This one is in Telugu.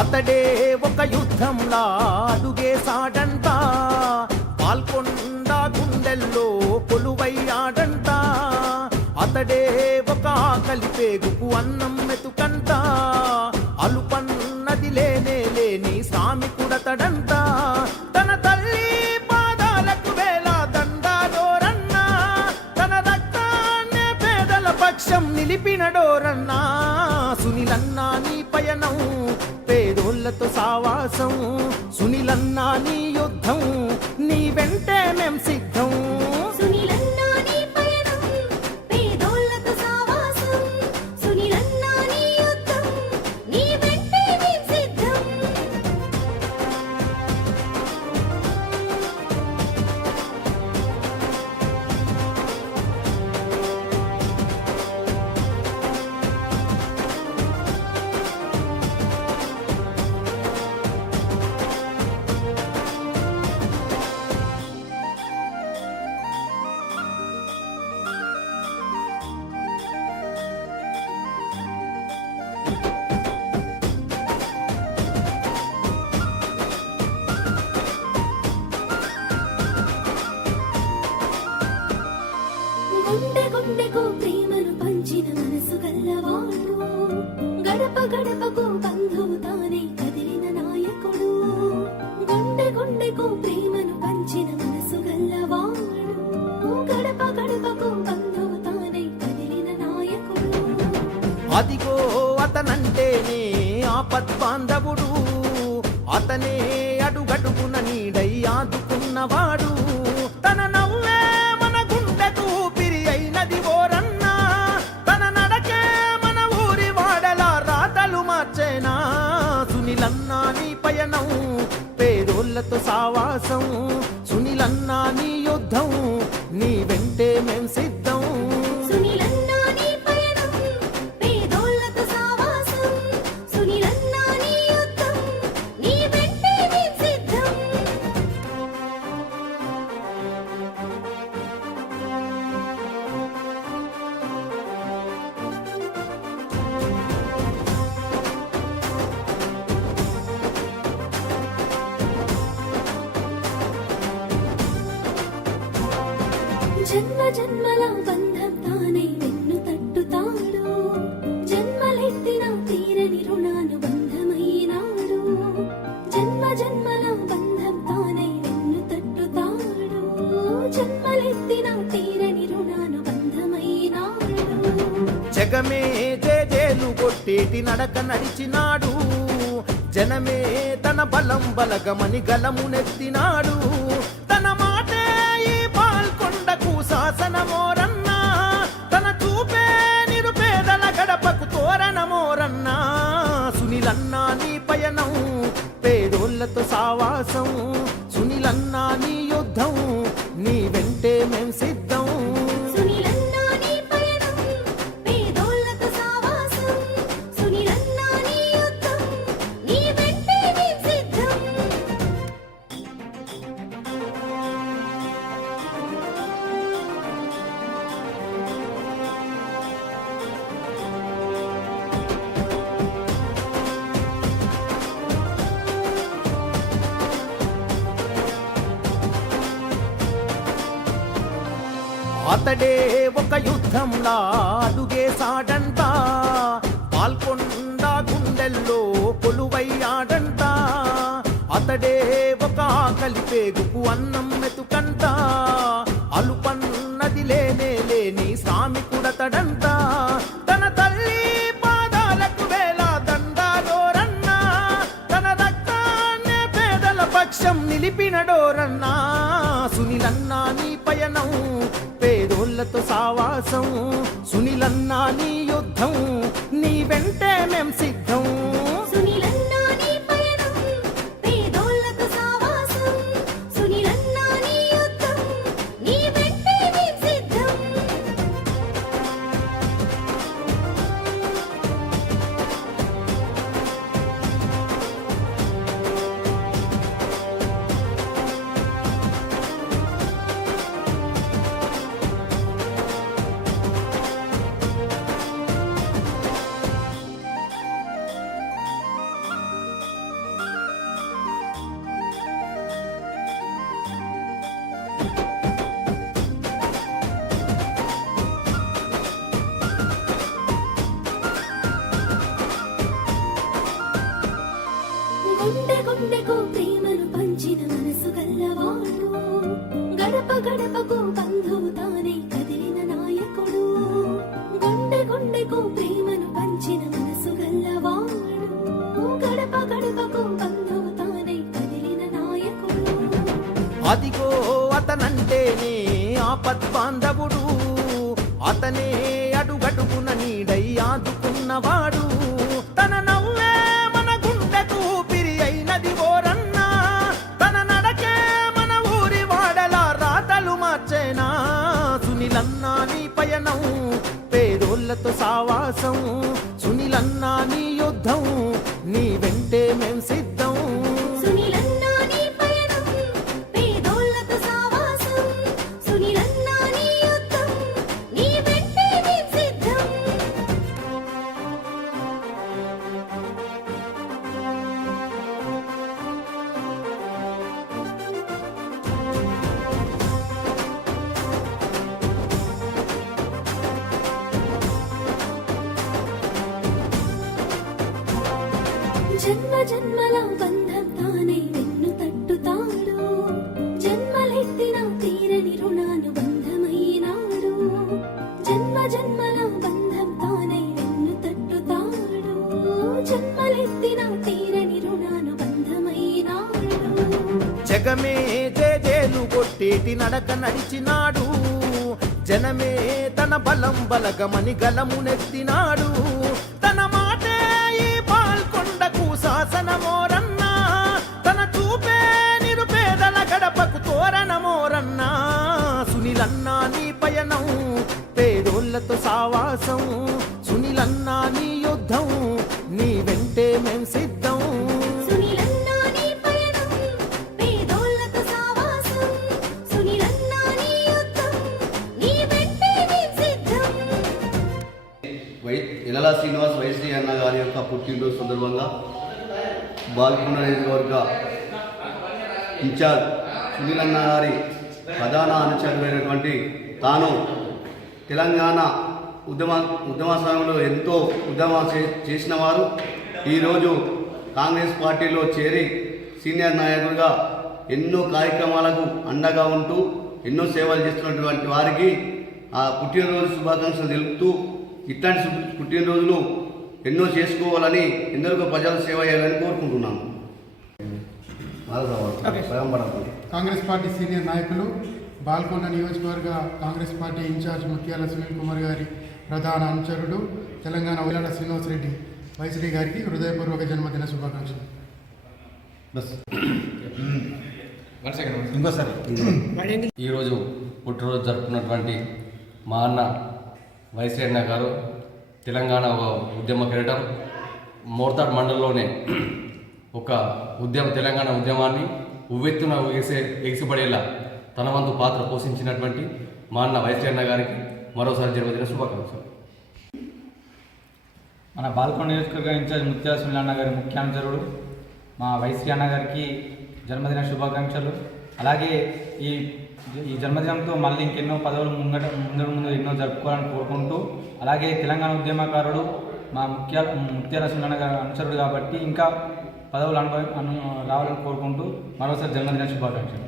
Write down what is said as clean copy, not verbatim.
అతడే ఒక యుద్ధంలా అడుగేశాడంట, పాల్కొండ గుండెల్లో కొలువయ్యాడంట. అతడే ఒక ఆకలి పేగుకు అన్నం మెతుకంట, అలుపన్నది లేనే లేని శ్రామికుడతడంట. తన తల్లి పాదాలకు వేల దండాడోరన్నా, తన రక్తాన్నే పేదల పక్షం నిలిపినడోరన్నా. సునీలన్నా నీ పయనం, పేదోళ్లతో సావాసం, సునీలన్నా నీ యుద్ధం, నీ వెంటే మేం సిద్ధం. సునీలన్నా నీ పయనం, పేదోళ్లతో సావాసం, సునీలన్నా నీ యుద్ధం, నీ వెంటే మేం సిద్ధం. గుండె గుండెకు ప్రేమను పంచిన మనసు గల్లవాడు, గడప గడపకు బంధువు తానే కదిలిన నాయకుడు. గుండె గుండెకు ప్రేమను పంచిన మనసు గల్లవాడు, గడప గడపకు బంధువు తానే కదిలిన నాయకుడు. అదిగో అతనంటేనే ఆపద్బాంధవుడు, అతనే అడుగడుగున నీడై ఆదుకున్నవాడు. తన నవ్వే మన గుండెకు ఊపిరి అయినది ఓరన్నా, తన నడకే మన ఊరి వాడలా రాతలు మార్చేనా. సునీలన్నా నీ పయనం, పేదోళ్లతో సావాసం, సునీలన్నా నీ యుద్ధం, నీ వెంటే మేం సిద్ధం. సునీలన్నా నీ పయనం, పేదోళ్లతో సావాసం, సునీలన్నా నీ యుద్ధం, నీ వెంటే మేం సిద్ధం. జన్మ జన్మల బంధం తానే వెన్ను తట్టుతాడు, జన్మలెత్తిన తీరని రుణానుబంధమైనాడు. జన్మ జన్మల బంధం తానే వెన్ను తట్టుతాడు, జన్మలెత్తిన తీరని రుణానుబంధమైనాడు. జగమే జేజేలు కొట్టేటి నడక నడిచినాడు, జనమే తన బలం బలగమని గలమునెత్తినాడు. తన మాటే ఈ పాల్కొండకు శాసనమోరన్నా, తన చూపే నిరుపేదల గడపకు తోరణమోరన్నా. సునీలన్నా నీ పయనం, పేదోళ్లతో సావాసం, సునీలన్నా నీ యుద్ధం, నీ వెంటే మేం సిద్ధం. సునీలన్నా నీ పయనం, పేదోళ్లతో సావాసం, సునీలన్నా నీ యుద్ధం, నీ వెంటే మేం సిద్ధం. అతడే ఒక యుద్ధంలా అడుగేశాడంట, పాల్కొండ గుండెల్లో కొలువయ్యాడంట. అతడే ఒక ఆకలి పేగుకు అన్నం మెతుకంట, అలుపన్నది లేనే లేని శ్రామికుడతడంట. తన తల్లి పాదాలకు వేల దండాడోరన్నా, తన రక్తాన్నే పేదల పక్షం నిలిపినడోరన్నా. సునీలన్నా నీ పయనం, పేదోళ్లతో సావాసం, సునీలన్నా నీ యుద్ధం, నీ వెంటే మేం సిద్ధం. సునీలన్నా నీ పయనం, పేదోళ్లతో సావాసం, సునీలన్నా నీ యుద్ధం, నీ వెంటే మేం సిద్ధం. గుండెకు ప్రేమను పంచిన మనసు గల్లవాడు గడప గడపకు బంధువు తానై కదిలిన నాయకుడు అదిగో అతనంటేనే ఆపద్బాంధవుడు అతనే అడుగడుగున నీడై ఆదుకున్నవాడు తన నవ్వే మన గుండెకు ఊపిరి అయినది ఓరన్నా తన నడకే మన ఊరి వాడలా రాతలు మార్చేనా సునీలన్నా నీ పయనం పేదోళ్లతో సావాసం సునీలన్నా నీ యుద్ధం నీ వెంటే మేం సిద్ధం సునీలన్నా నీ పయనం పేదోళ్లతో సావాసం సునీలన్నా నీ యుద్ధం నీ వెంటే మేం సిద్ధం జన్మ జన్మల బంధం తానై వెన్ను తట్టుతాడు జన్మలెత్తిన తీరని రుణానుబంధమైనాడు జన్మ జన్మల బంధం తానై వెన్ను తట్టుతాడు జన్మలెత్తిన తీరని రుణానుబంధమైనాడు జగమే జేజేలు కొట్టేటి నడక నడిచినాడు జనమే తన బలం బలగమని గలమునెత్తినాడు తన మాటే ఈ పాల్కొండకు శాసనమోరన్నా తన చూపే నిరుపేదల గడపకు తోరణమోరన్నా సునీలన్నా నీ పయనం పేదోళ్లతో సావాసం సునీలన్నా నీ యుద్ధం నీ వెంటే మేం సిద్ధం సునీలన్నా నీ పయనం పేదోళ్లతో సావాసం సునీలన్నా నీ యుద్ధం నీ వెంటే మేం సిద్ధం ఎలలా శ్రీనివాస్ వైశ్రీ అన్న గారి యొక్క పుట్టినరోజు సందర్భంగా బాల్కొండ నియోజకవర్గ ఇన్ఛార్జ్ సునీలన్న గారి ప్రధాన అనుచరుడైనటువంటి తాను తెలంగాణ ఉద్యమ సమయంలో ఎంతో ఉద్యమాలు చేసిన వారు ఈరోజు కాంగ్రెస్ పార్టీలో చేరి సీనియర్ నాయకుడిగా ఎన్నో కార్యక్రమాలకు అండగా ఉంటూ ఎన్నో సేవలు చేస్తున్నటువంటి వారికి ఆ పుట్టినరోజు శుభాకాంక్షలు తెలుపుతూ ఇట్లాంటి పుట్టినరోజులు ఎన్నో చేసుకోవాలని ఎందరికో ప్రజలకు సేవ చేయాలని కోరుకుంటున్నాను. కాంగ్రెస్ పార్టీ సీనియర్ నాయకులు బాల్కొండ నియోజకవర్గ కాంగ్రెస్ పార్టీ ఇన్ఛార్జ్ ముత్యాల సునీల్ కుమార్ గారి ప్రధాన అనుచరుడు తెలంగాణ ఎలలా శ్రీనివాస్ రెడ్డి వైశ్రీ గారికి హృదయపూర్వక జన్మదిన శుభాకాంక్షలు. ఈరోజు పుట్టినరోజు జరుపుకున్నటువంటి మా అన్న వైశ్రీ అన్న గారు తెలంగాణ ఉద్యమ కిరీటం మోర్తాడ్ మండలంలోనే ఒక తెలంగాణ ఉద్యమాన్ని ఉవ్వెత్తున ఎగిసిపడేలా తన వంతు పాత్ర పోషించినటువంటి మా అన్న వైశ్రీ అన్న గారికి మరోసారి జన్మదిన శుభాకాంక్షలు. మన బాల్కొండ నియోజకవర్గ ఇన్ఛార్జ్ ముత్యాల సునీల్ అన్న గారి ముఖ్యాంశరుడు మా వైశ్రీ అన్న గారికి జన్మదిన శుభాకాంక్షలు. అలాగే ఈ జన్మదినంతో మళ్ళీ ఇంకెన్నో పదవులు ముందు ఎన్నో జరుపుకోవాలని కోరుకుంటూ, అలాగే తెలంగాణ ఉద్యమకారుడు మా ముత్యాల సునీల్ అన్న గారి అనుచరుడు కాబట్టి ఇంకా పదవులు రావాలని కోరుకుంటూ మరోసారి జన్మదిన శుభాకాంక్షలు.